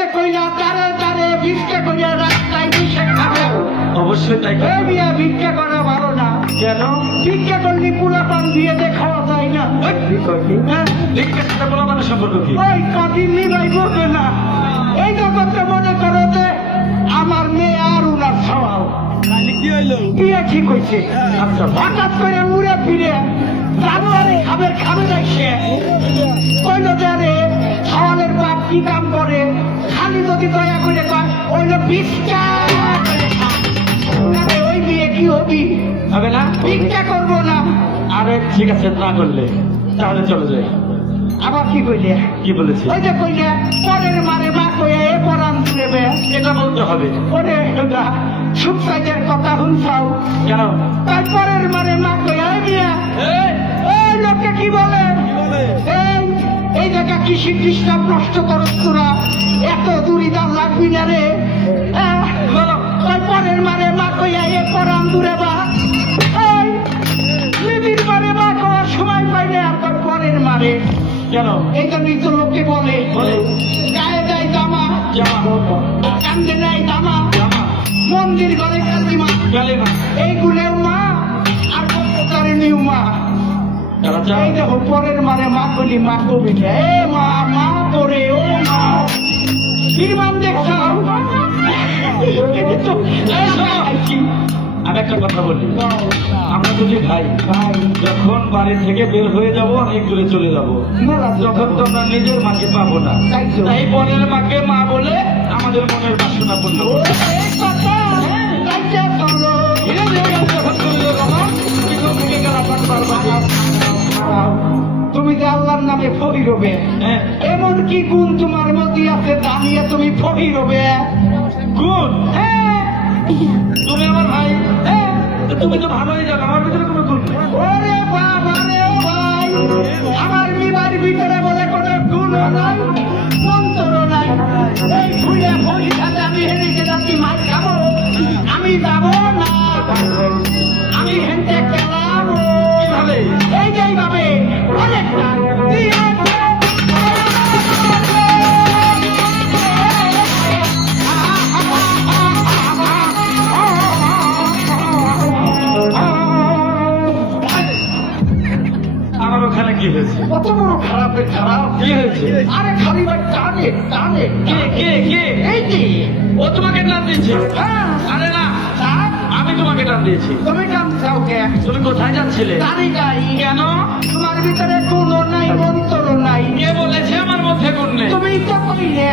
ভিক্ষে কইরা তারে তারে ভিক্ষে কইরা রাস্তায় বসে খাবে। অবশ্যই তাই। এই মিয়া ভিক্ষে করা ভালো না। কেন? ভিক্ষে করলে পুরা পান দিয়ে খাওয়া যায় না। হ্যাঁ, ভিক্ষার সাথে পোলাপানের সম্পর্ক কি? ওই কদিন নিবাই বলবে না। এই ব্যাপারটা মনে করো যে আমার মেয়ে আর উনার স্বভাব কি হইলো? বিয়ে ঠিক হয়েছে। আচ্ছা, হঠাৎ করে উড়ে ফিরে জানুয়ারি খাবে যাইছে কইল যে রে খাওয়ালের বাপ কি কাম করে, খালি যদি দয়া করে কয় ওইলো ভিক্ষা করে খা। আরে ওই বিয়ে কি হবি? হবে না? ভিক্ষা করবো না। আরে ঠিক আছে, না করলে তাহলে চলে যাই। আবার কি কইলে? কি বলেছি? ওই যে কইলে পরের মারে মা কইয়া এ পরান দেবে। এটা বলতে হবে। ওরে সুখসাইজের কথা শুনছাও? কেন? তারপরের মারে মা কইয়া এই মিয়া এই লোককে কি বলে? এই এই জায়গা কৃষি কৃষ্ণাপ নষ্ট করস তোরা, এত দুরিদার লাগবি না রে। তারপরের মারে মা কইয়া এ পরান দূরে বা এই নিবিড় মারে মা কওয়ার সময় পাই না। তারপরের মারে কেন? এই জন্যই তো লোকে বলে গায়ে গায়ে জামা কান্দে নাই দামা, মন্দির ঘরে কালিমা কালিমা এইগুলোও মা আর কর্মচারিণীও মা। এই দেখো পরের মারে মা কলি মা কবি এ মা মা করে ও মা নির্মাণ দেখছো। আমি একটা কথা বলি, আমরা যদি ভাই যখন বাড়ি থেকে বের হয়ে যাব অনেক দূরে চলে যাব, যখন তো আমরা নিজের মাকে পাবো না, তাই বোনের মাকে মা বলে আমাদের মনের বাসনা পূর্ণ করবো। তুমি যে আল্লাহর নামে ফকির হবে, হ্যাঁ, এমন কি গুণ তোমার মধ্যে আছে জানিয়ে তুমি ফকির হবে? গুণ? হ্যাঁ, তুমি আমার ভাই, হ্যাঁ। তো তুমি তো ভালোই জানো আমার ভিতরে কোনো গুণ নেই। ওরে বাবা রে ভাই, আমার বিবাহের ভিতরে বলে কোনো গুণ নাই, মন্ত্র নাই। এই ভুলে ভুলি সাথে আমি হেঁটে যাচ্ছি মার খাবো, আমি যাবো না, আমি হেঁটে গেলাম কিভাবে? এই যে এইভাবে অনেকটা আমার ওখানে কি হয়েছে? কত বড় খারাপের খারাপ। কি হয়েছে? আরে খালি ভাই টানে টানে কে কে কে? এই যে ও তোমাকে টান দিয়েছে? হ্যাঁ, আরে না, তা আমি তোমাকে টান দিয়েছি। তুমি টান চাও কে? তুমি কোথায় যাচ্ছিলে? তারই গাই কেন? তোমার ভিতরে কোনো নাই, মন্ত্র নাই। কে বলেছে আমার মধ্যে গুণ নেই? তুমি তো কইলে